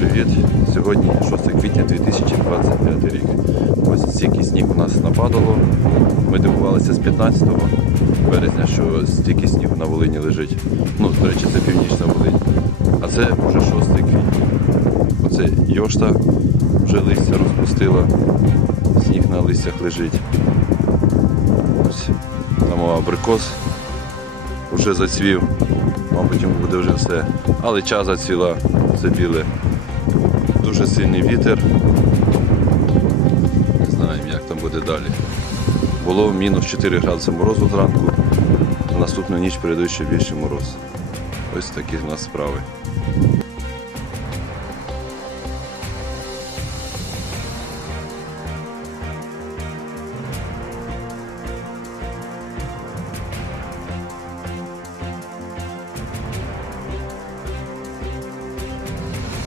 привіт! Сьогодні 6 квітня 2025 рік. Ось стільки сніг у нас нападало. Ми дивувалися з 15 березня, що стільки снігу на Волині лежить. Ну, до речі, це північна Волинь. А це вже 6 квітня. Оце йошта вже листя розпустила, сніг на листях лежить. Ось там абрикос вже зацвів. Мабуть, йому буде вже все. Але ча зацвіла, це біле. Дуже сильний вітер. Не знаємо, як там буде далі. Було мінус 4 градуси морозу зранку. На наступну ніч прийде ще більший мороз. Ось такі в нас справи.